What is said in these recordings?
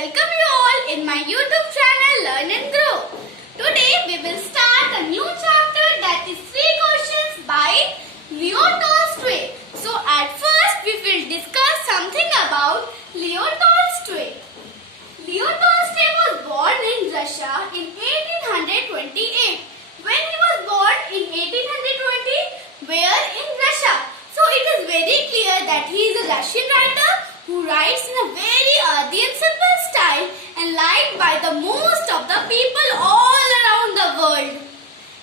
welcome you all in my YouTube channel Learn and Grow. Today we will start a new chapter that is 3 questions by Leo Tolstoy. So at first we will discuss something about Leo Tolstoy. Leo Tolstoy was born in Russia in 1828. When he was born in 1820, where in Russia? So it is very clear that he is a Russian writer who writes in a very earthy and simple style and liked by the most of the people all around the world.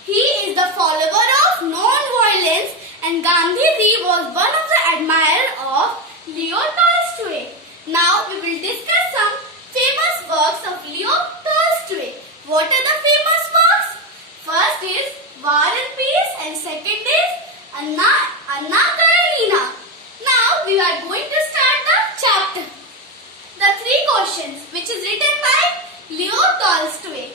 He is the follower of non-violence and Gandhiji was one of the admirers of Leo Tolstoy. Now we will discuss some famous works of Leo Tolstoy. What are the famous works? First is War and Peace and second is Anna Karenina. Now we are going to start the chapter. The 3 questions which is written by Leo Tolstoy.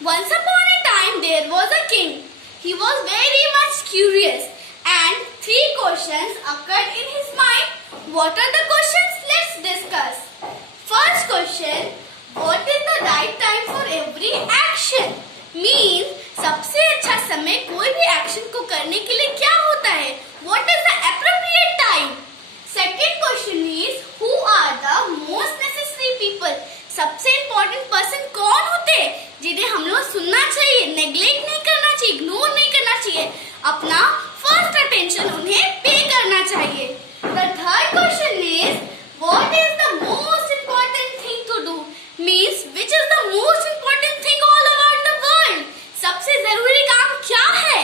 Once upon a time there was a king. He was very much curious and 3 questions occurred in his mind. What are the questions? Let's discuss. First question, what is the right time for every action? Means सबसे अच्छा समय कोई भी action को करने के लिए क्या होता है? What is the appropriate time? Second question is who are the most necessary people? सबसे important person कौन होते हैं जिन्हें हम लोग सुनना चाहिए, नेग्लेक्ट नहीं करना चाहिए, इग्नोर नहीं करना चाहिए, अपना फर्स्ट अटेंशन उन्हें पे करना चाहिए. The third question is what is the most important thing to do? Means which is the most important thing all around the world? सबसे जरूरी काम क्या है?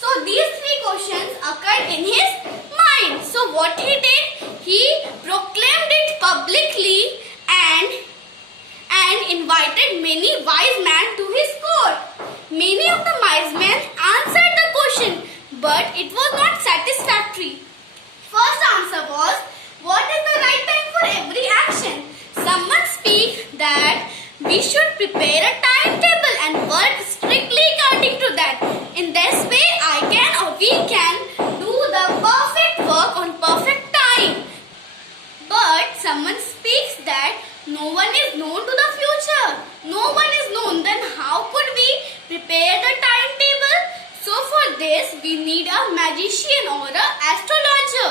So these 3 questions occurred in his mind. So what he did? He proclaimed it publicly and invited many wise men to his court. Many of the wise men answered the question, but it was not satisfactory. First answer was, what is the right time for every action? Someone speaks that we should prepare a timetable and work strictly according to that. In this way, we can do the perfect work on perfect time. But someone speaks that no one is known to the future. No one is known. Then how could we prepare the timetable? So for this, we need a magician or an astrologer.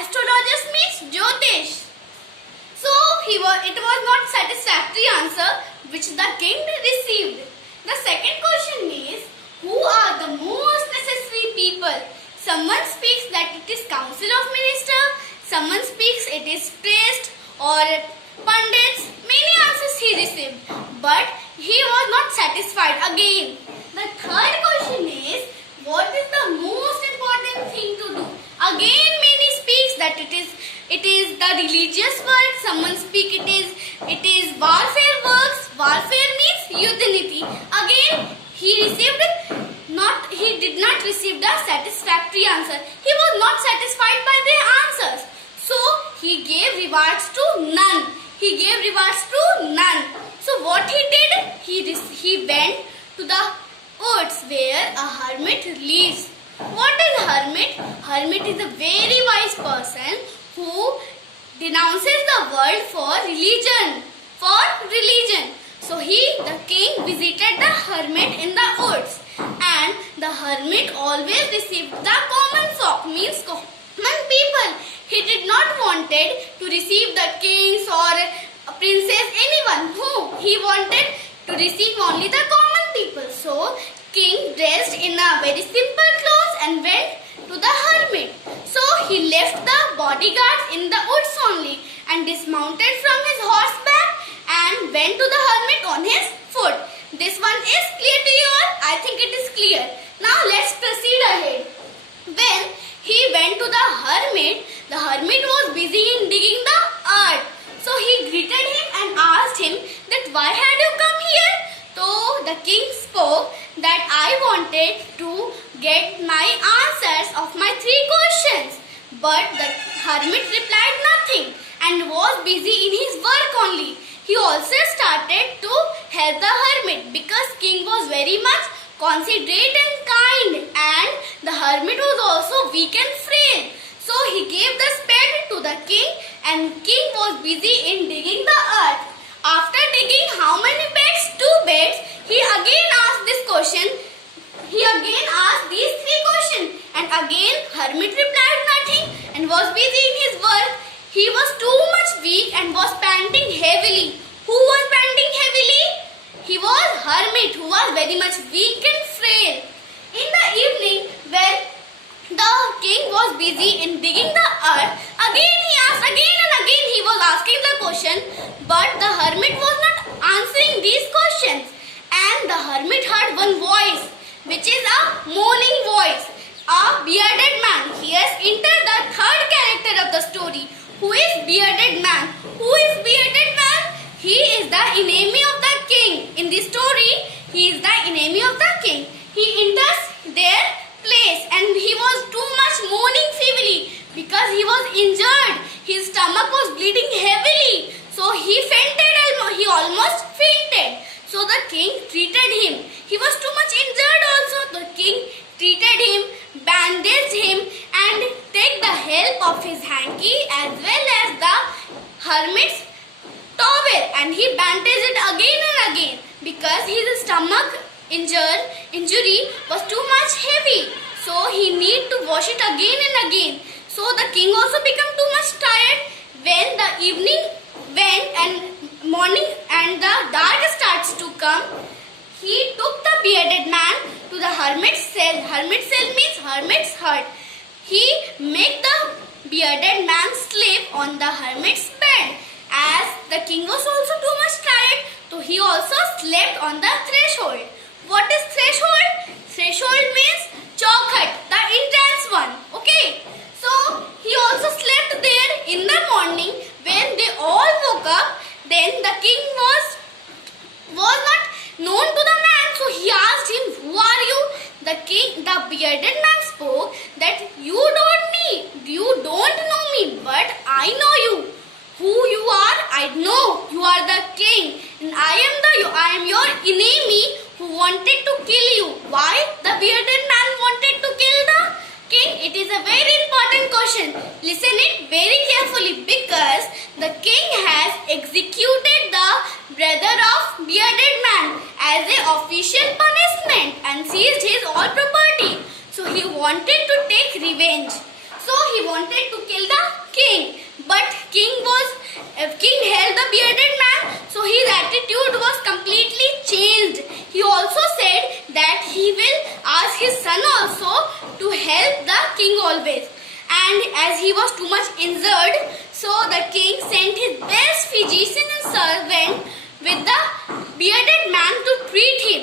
Astrologers means Jyotish. So it was not satisfactory answer which the king received. The second question is, who are the most necessary people? Someone speaks that it is council of minister. Someone speaks it is priest or pandits. Many answers he received, but he was not satisfied again. The third question is, what is the most important thing to do? Again many speaks that it is the religious work. Someone speak it is warfare works. Warfare means utility. Again he did not receive the satisfactory answer. He was not satisfied by their answers. So he gave rewards to none. So what he did? He went to the woods where a hermit lives. What is hermit? Hermit is a very wise person who denounces the world for religion. So the king visited the hermit in the woods, and the hermit always received the common folk, means common people. He did not wanted to receive the kings or princes, anyone. Who he wanted to receive only the common people. So king dressed in a very simple clothes and went to the hermit. So he left the bodyguards in the woods only and dismounted from his horseback and went to the hermit on his foot. This one is clear to you all? I think it is clear. Now let's proceed ahead. When he went to the hermit was busy in digging the earth. So he greeted him and asked him that why had you come here? So the king spoke that I wanted to get my answers of my 3 questions. But the hermit replied nothing and was busy in his work only. He also started to help the hermit because king was very much considerate and kind, and the hermit was also weak and frail. So he gave the spade to the king and king was busy in digging the earth. After digging how many beds? 2 beds. He again asked this question. He again asked these 3 questions. And again hermit replied nothing and was busy in his work. He was too much weak and was panting heavily. Who was panting heavily? He was hermit, who was very much weak and frail. In the evening, when the king was busy in digging the earth, again he asked, again and again he was asking the question, but the hermit was not answering these questions. And the hermit heard one voice, which is a moaning voice, a bearded man. He has entered the third character of the story. Who is bearded man? Who is bearded man? He is the enemy of the king. In this story, he is the enemy of the king. He enters their place and he was too much moaning feebly because he was injured. His stomach was bleeding heavily. So he fainted, he almost fainted. So the king treated him. He was too much injured also. The king treated him, bandaged him and take the help of his hanky as well as the hermit's towel, and he bandaged it again and again because his stomach injury was too much heavy. So he need to wash it again and again. So the king also became too much tired. When the evening went and morning and the dark starts to come, he took the bearded man to the hermit's cell. Hermit's cell means hermit's hut. He made the bearded man sleep on the hermit's bed. As the king was also too much tired, so he also slept on the threshold. What is threshold? Threshold means chalk hut, the entrance one. Okay. So he also slept there. In the morning when they all woke up, then the king was not known to the man. So he asked him, who are you? The bearded man spoke that you don't know me, but I know you. Who you are? I know you are the king, and I am your enemy who wanted to kill you. Why the bearded man wanted to kill the king? It is a very important question. Listen it very carefully because the king has executed the brother of bearded man as a official punishment and seized his all property. So he wanted to take revenge. So he wanted to kill the king, but king held the bearded man, so his attitude was completely changed. He also said that he will ask his son also to help the king always. And as he was too much injured, so the king sent his best physician and servant with the bearded man to treat him.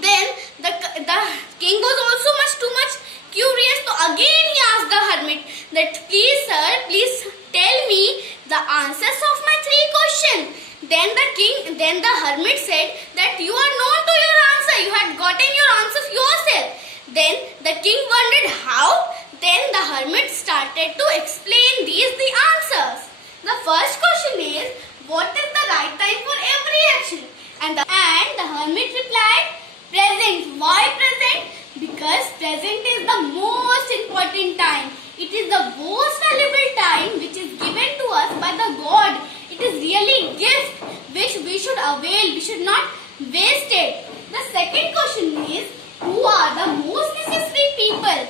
Then the king was also too much curious. So again he asked the hermit that, please sir, please tell me the answers of my 3 questions. Then the hermit said that you are known to your answer. You had gotten your answers yourself. Then the king wondered how. Then the hermit started to explain the answers. The first question is, what is the right time for every action? And the hermit replied, present. Why present? Because present is the most important time. It is the most valuable time which is given to us by the God. It is really gift which we should avail. We should not waste it. The second question is, who are the most necessary people?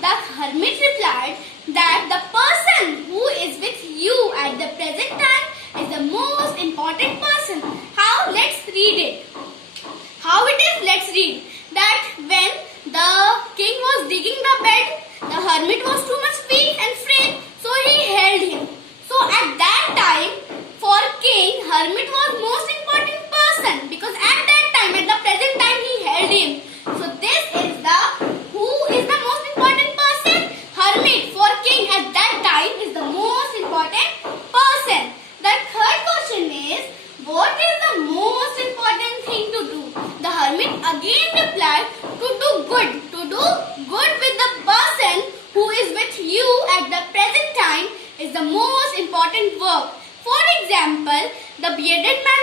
The hermit replied that the person who is with you at the present time is the most important person. How? Let's read it. How it is? Let's read. That when the king was digging the bed, the hermit was too much weak and frail, so he held him. So at that time, for king, hermit was most important person because at that time, at the present time, he held him. So this is who is the most important person? Hermit. For king at that time is the most important person. The third question is, what is the most important thing to do? The hermit again replied, to do good. To do good with the person who is with you at the present time is the most important work. For example, the bearded man